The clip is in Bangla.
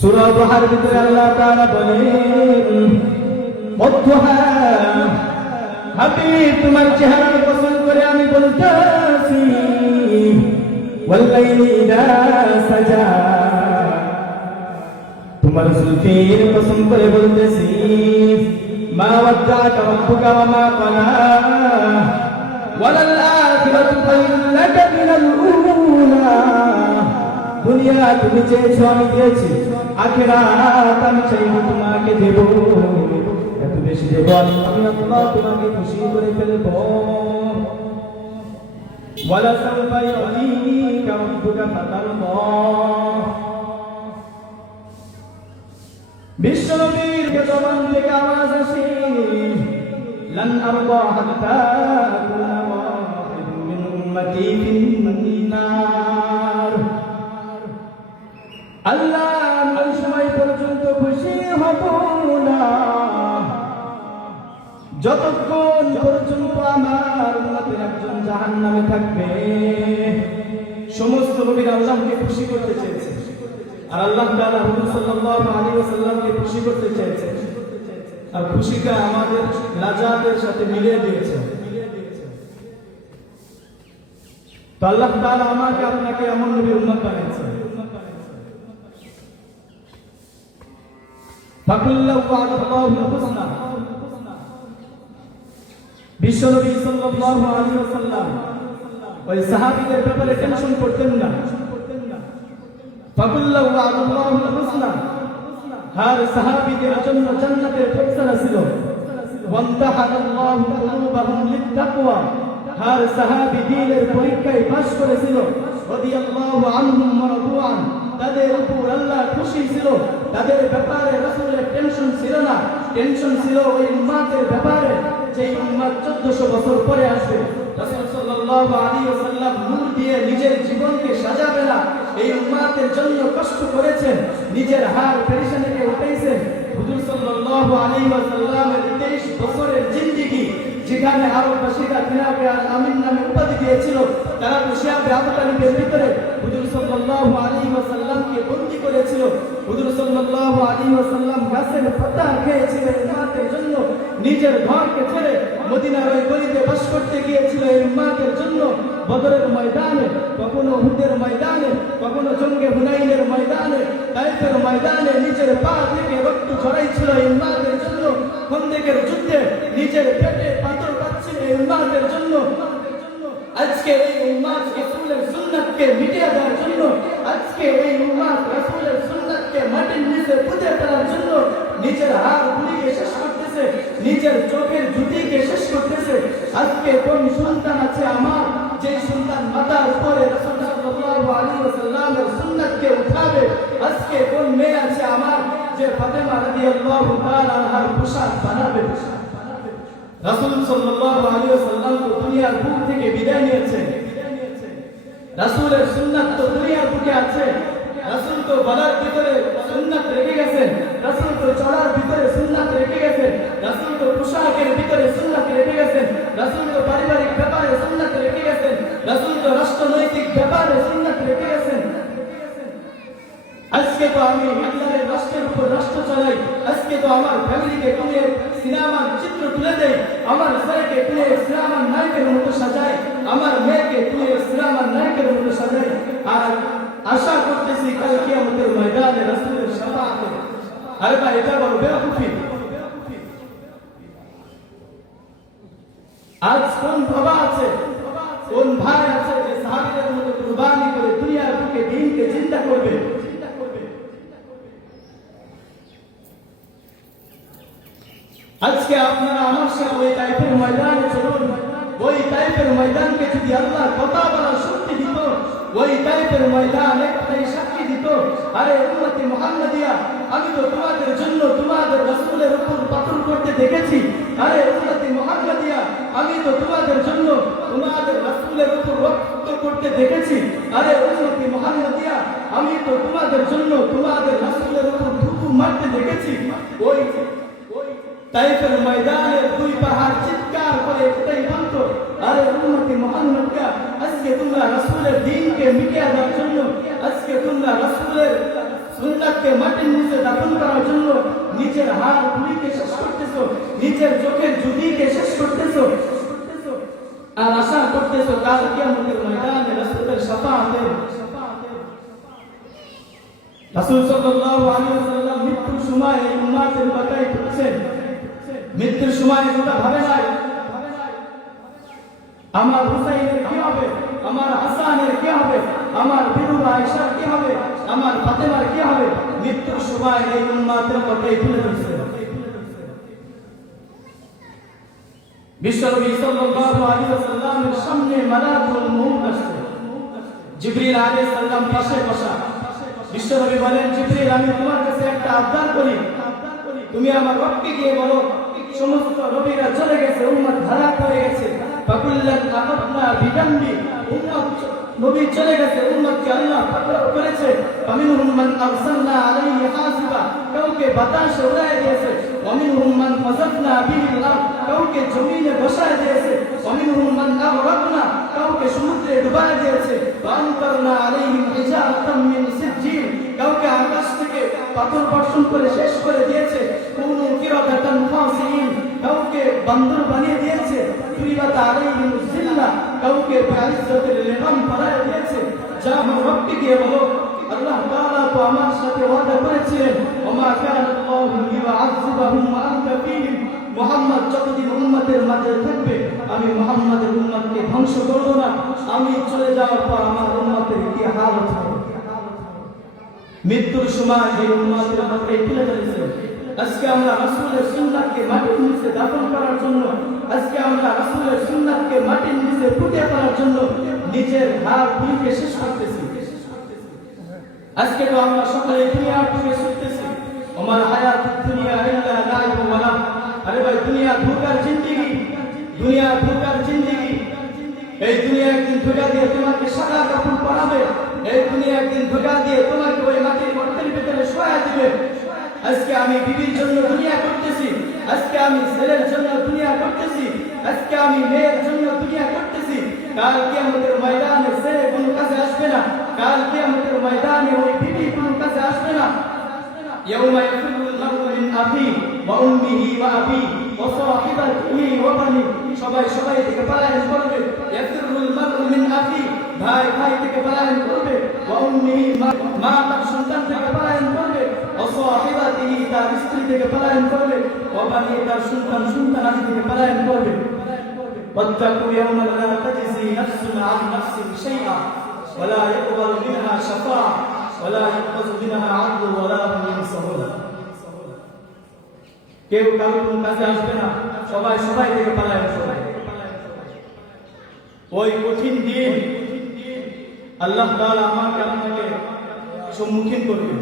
সূরা দুহার ভিতরে আল্লাহ তাআলা বলেন, ওয়াদুহা, হাবিব তোমার চেহারার কসম করে আমি বলতেছি, ওয়াল্লাইলি ইযা সাজা, তোমার জুলফির কসম করে বলতেছি, মা ওয়াদ্দাকা রাব্বুকা ওয়া মা ক্বালা, ওয়ালাল আখিরাতু খায়রুল লাকা মিনাল উলা। দুনিয়া তুমি চেয়েছো আমি দিয়েছি, আখিরাত আমি চাইবো তোমাকে দেব, এত বেশি দেব আমি আল্লাহ তোমাকে খুশি করে ফেলবো। ওয়ালা সাওফা ইউতিকা রাব্বুকা ফাতারদা। বিশ্বনবীর জবান থেকে আওয়াজ আসে, লান আরদা হাত্তা কুনা ওয়াহিদুম মিন উম্মতি ফিন্নার। আল্লাহ ওই সময় পর্যন্ত খুশি হব না যতক্ষণ পর্যন্ত আমার উম্মতের একজন জাহান্নামে থাকবে। সমস্ত নবীরা আল্লাহকে খুশি করতে চেয়েছে, আর আল্লাহ তাআলা হুজুর সাল্লাল্লাহু আলাইহি ওয়াসাল্লামকে খুশি করতে চেয়েছে, আর খুশিটা আমাদের নাজাতের সাথে মিলিয়ে দিয়েছে। তো আল্লাহ তাআলা আমাকে আপনাকে এমন নবীর উম্মত বানিয়েছে। ফাকুল্লাহু ওয়া'দাল্লাহুল হুসনা। বিশ্বনবী সাল্লাল্লাহু আলাইহি ওয়াসাল্লাম ওই সাহাবীদের ব্যাপারে টেনশন করতেন না। ফাকুল্লাহু ওয়া'দাল্লাহুল হুসনা, হর সাহাবীদের জন্য জান্নাতের ফয়সালা ছিল। ওয়ান্তাহানাল্লাহু কুলুবাহুম লিত-তাকওয়া, হর সাহাবী দ্বীনের পরীক্ষায় পাস করেছিল। রাদিয়াল্লাহু আনহুম ওয়া রাদু আন, তাদের উপর আল্লাহ খুশি ছিল, তাদের ব্যাপারে রাসূলের টেনশন ছিল না। টেনশন ছিল ওই উম্মতের ব্যাপারে, যে উম্মত 1400 বছর পরে আসবে। রাসূল সাল্লাল্লাহু আলাইহি ওয়াসাল্লাম নূর দিয়ে নিজের জীবনকে সাজাবে না, এই উম্মতের জন্য কষ্ট করেছেন, নিজের হার পেরেশানিকে উঠাইছেন। হুজুর সাল্লাল্লাহু আলাইহি ওয়াসাল্লামের 23 বছরের জিন্দেগি, যেখানে আরববাসীরা তিনাকে আমিন নামে উপাধি দিয়েছিল, তারা তো শিয়াবে আবু তালিবের ভিতরে হুজুর সাল্লাল্লাহু আলাইহি ওয়াসাল্লামকে বন্দী করেছিল। হুজুর সাল্লাল্লাহু আলাইহি ওয়াসাল্লাম গাছের পাতা খেয়েছিলেন উম্মতের জন্য, নিজের ঘরকে ছেড়ে মদিনার ওই গলিতে বাস করতে গিয়েছিল এই উম্মতের জন্য। বদরের ময়দানে, কখনো উহুদের ময়দানে, কখনো জঙ্গে হুনাইনের ময়দানে, তাইফের ময়দানে নিজের পা থেকে রক্ত ঝরাইছিল এই উম্মতের জন্য। খন্দকের যুদ্ধে নিজের পেটে পাথর কাটছিল এই উম্মতের জন্য। আজকে এই উম্মত রাসূলের সুন্নাতকে মিটিয়ে দেওয়ার জন্য, আজকে এই উম্মত রাসূলের সুন্নাতকে মাটির নিচে পুঁতে ফেলার জন্য নিজের হাত গুলিয়ে শেষ করতেছে, নিজের চোখের জুতিকে শেষ করতেছে। আজকে কোন সন্তান আছে আমার, যে সন্তান মাথার উপরে রাসূল সাল্লাল্লাহু আলাইহি ওয়াসাল্লামের সুন্নাতকে উঠাবে? আজকে কোন মেয়ে আছে আমার, যে ফাতেমা রাদিয়াল্লাহু তাআলা আনহার পোশাক বানাবে? রাসূল সাল্লাল্লাহু আলাইহি ওয়াসাল্লাম তো দুনিয়ার বুক থেকে বিদায় নিয়েছেন, রাসূলের সুন্নাত তো দুনিয়ার বুকে আছে। রাসূল তো গলার ভিতরে সুন্নাত রেখে গেছেন, রাসূল তো চলার ভিতরে সুন্নাত রেখে গেছেন, রাসূল তো পোশাকের ভিতরে সুন্নাত রেখে গেছেন, রাসূল তো পারিবারিক ব্যাপারে সুন্নাত রেখে গেছেন, রাসূল তো রাষ্ট্রনৈতিক ব্যাপারে সুন্নাত রেখে গেছেন। আজকে তো আমি হিটলারের রাষ্ট্রের উপর রাষ্ট্র চালাই, আজকে তো আমার ফ্যামিলিকে তুলে সিনেমার চিত্র তুলে দেয়, আমার ছেলেকে তুলে সিনেমার নায়কের মতো সাজাই, আমার মেয়েকে তুলে সিনেমার নায়কের মতো সাজাই, আর আশা করতেছি কাল কিয়ামতের ময়দানে রাসূলের শাফাআতে। আরে ভাই, এটা বড় বেয়াকুফি। আজ কোন বাবা আছে, কোন ভাই আছে যে সাহাবীদের মতো কুরবানি করে দুনিয়ার বুকে দ্বীনকে জিন্দা করবে? আজকে আপনারা আমার সাথে ওই টাইপের ময়দানে চলুন। ওই টাইপের ময়দানকে যদি আল্লাহ কথা বলার শক্তি দিত, ওই টাইপের ময়দান একটাই সাক্ষী দিত, আরে উম্মতে মুহাম্মাদিয়া, আমি তো তোমাদের জন্য তোমাদের রাসূলের উপর পাথর করতে দেখেছি। আরে উম্মতে মুহাম্মাদিয়া, আমি তো তোমাদের জন্য তোমাদের রাসূলের উপর রক্ত করতে দেখেছি। আরে উম্মতে মুহাম্মাদিয়া, আমি তো তোমাদের জন্য তোমাদের রাসূলের উপর থুতু মারতে দেখেছি। ওই তাইফের ময়দানের দুই পাহাড় চিৎকার করে এটাই বলতো, আরে উম্মতে মুহাম্মাদিয়া, আজকে তোমরা রাসূলের দ্বীনকে মিটিয়ে দেওয়ার জন্য, আজকে তোমরা রাসূলের সুন্নাতকে মাটির নিচে দাফন করার জন্য নিজের হাড় গুলিকে শেষ করতেছো, নিজের চোখের জ্যোতিকে শেষ করতেছো, আর আশা করতেছো কাল কিয়ামতের ময়দানে রাসূলের শাফাআতে। রাসূল সাল্লাল্লাহু আলাইহি ওয়াসাল্লাম মৃত্যুর সময় এই উম্মতের কথাই বলছেন। মৃত্যুর সময় কথা ভাবে নাই আমার হুসাইনের কি হবে, আমার হাসানের কি হবে, আমার বিধবা আয়েশার কি হবে, আমার ফাতেমার কি হবে। মৃত্যুর সময় এই উম্মতের কথাই তুলে ধরছে। বিশ্বনবী সাল্লাল্লাহু আলাইহি ওয়াসাল্লামের সামনে মালাকুল মউত আসছে। জিবরিল আলাইহিস সালাম পাশে বসা। বিশ্বনবী বলেন, জিবরিল আমি তোমার কাছে একটা আবদার করি, তুমি আমার রবকে গিয়ে বলো সমস্ত নবীরা চলে গেছে, উম্মত হালাক হয়ে গেছে। ফাকুল্লান আকাবনা বিদামবি, উম্মত নবী চলে গেছে, উম্মতকে আল্লাহ পাকড়াও করেছে। ফামিনহুম মান আরসালনা আলাইহি হাসিবা, কাউকে বাতাসে উড়ায় দিয়েছে। ওয়ামিনহুম মান ফাযাকনা বিহিল আরদ, কাউকে জমিনে বসায় দিয়েছে। ওয়ামিনহুম মান আগরাকনা, কাউকে সমুদ্রে ডুবায় দিয়েছে। ওয়ানকারনা আলাইহিম হিজারাতাম মিন সিজ্জিল, কাউকে আকাশ থেকে পাথর বর্ষণ করে শেষ করে দিয়েছে। কুনু কিরাদাতান খাসিন, কাউকে বান্দর বানিয়ে দিয়েছে। তুরিবাতা আলাইহিম জিল্লা, কাউকে ইজ্জতের লিগাম পরায় দিয়েছে। যা আমার রবকে গিয়ে বলো আল্লাহ তাআলা তো আমার সাথে ওয়াদা করেছিলেন, ওমা কানা আল্লাহু লিইউআযিবাহুম ওয়া আনতা ফীহিম, মুহাম্মদ যতদিন উম্মতের মাঝে থাকবে আমি মুহাম্মাদের উম্মতকে ধ্বংস করব না। আমি চলে যাওয়ার পর আমার উম্মতের কি হালত হবে। মৃত্যুর সময় এই উম্মতের মাঝে তুলে ধরেছে। আজকে আমরা রাসূলের সুন্নাতকে মাটির নিচে দাফন করার জন্য, আজকে আমরা রাসূলের সুন্নাতকে মাটির নিচে পুঁতে করার জন্য নিজের হাড় গুলিকে শেষ করতেছি। আজকে তো আমরা সকলে দুনিয়ার থেকে শুনতেছি, আমার হায়াত দুনিয়া ইল্লা লাইব ওয়া লাহ। আরে ভাই, দুনিয়া ধোঁকার জিন্দেগি, দুনিয়া ধোঁকার জিন্দেগি। এই দুনিয়া একদিন ধোঁকা দিয়ে তোমাকে সাদা কাপড় পরাবে, এই দুনিয়া একদিন ধোঁকা দিয়ে তোমাকে ওই মাটির গর্তের ভিতরে শোয়া দিবে। আজকে আমি বিবির জন্য দুনিয়া করতেছি, আজকে আমি ছেলের জন্য দুনিয়া করতেছি, আজকে আমি মেয়ের জন্য দুনিয়া করতেছি। কাল কিয়ামতের ময়দানে ছেলে কোনো কাজে আসবে না, কাল কিয়ামতের ময়দানে ওই বিবি কোনো কাজে আসবে না। ইয়াউমা ইয়াফিরুল মারউ মিন আখিহি ওয়া উম্মিহি ওয়া আবিহি ওয়া সাহিবাতিহি ওয়া বানিহি, সবাই সবাই থেকে পলায়ন করবে। ইয়াফিরুল মারউ মিন আখিহি, ভাই ভাই থেকে পলায়ন করবে। ওয়া উম্মিহি, মা তার সন্তান থেকে পলায়ন করবে। ওয়া সাহিবাতিহি, তার স্ত্রী থেকে পলায়ন করবে। ওয়া বানিহি, তার সন্তান সন্তানাদি থেকে পলায়ন করবে। ওয়াত্তাকু ইয়াওমান লা তাজজি নাফসুন আন নাফসিন শাইআ ওয়া লা ইয়াকবালু মিনহা শাফাআ ওয়া লা ইয়াখযু মিনহা আদলু ওয়া লা হুম ইনসারুন। কেউ কারোর কাছে আসবে না, সবাই সবাই থেকে পলায়ন করবে। ওই কঠিন দিন আল্লাহ তাআলা আমাকে আপনাকে সম্মুখীন করবেন।